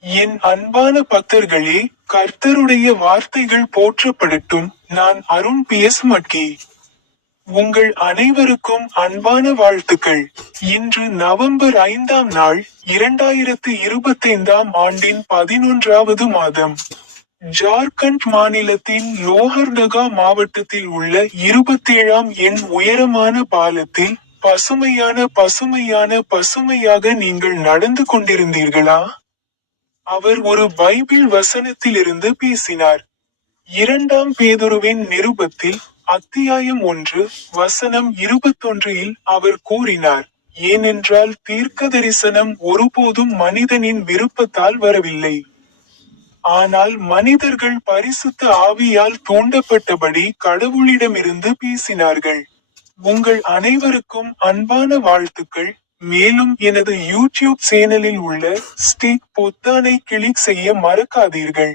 என் அன்பான பக்தர்களே கர்த்தருடைய வார்த்தைகள் போற்றப்படட்டும். நான் அருண் பி. எஸ். மட்கி. உங்கள் அனைவருக்கும் அன்பான வாழ்த்துக்கள். இன்று நவம்பர் ஐந்தாம் நாள் இரண்டாயிரத்து இருபத்தைந்தாம் ஆண்டின் பதினொன்றாவது மாதம். ஜார்க்கண்ட் மாநிலத்தின் லோஹர்டகா மாவட்டத்தில் உள்ள இருபத்தேழாம் எண் உயரமான பாலத்தில் பசுமையான பசுமையான பசுமையாக நீங்கள் நடந்து கொண்டிருந்தீர்களா? அவர் ஒரு பைபிள் வசனத்திலிருந்து பேசினார். இரண்டாம் பேதுருவின் நிருபத்தில் அத்தியாயம் ஒன்று வசனம் இருபத்தொன்றில் அவர் கூறினார் ஏனென்றால் தீர்க்க தரிசனம் ஒருபோதும் மனிதனின் விருப்பத்தால் வரவில்லை. ஆனால் மனிதர்கள் பரிசுத்த ஆவியால் தூண்டப்பட்டபடி கடவுளிடமிருந்து பேசினார்கள். உங்கள் அனைவருக்கும் அன்பான வாழ்த்துக்கள். மேலும் எனது யூடியூப் சேனலில் உள்ள ஸ்டீக் பொத்தானை கிளிக் செய்ய மறக்காதீர்கள்.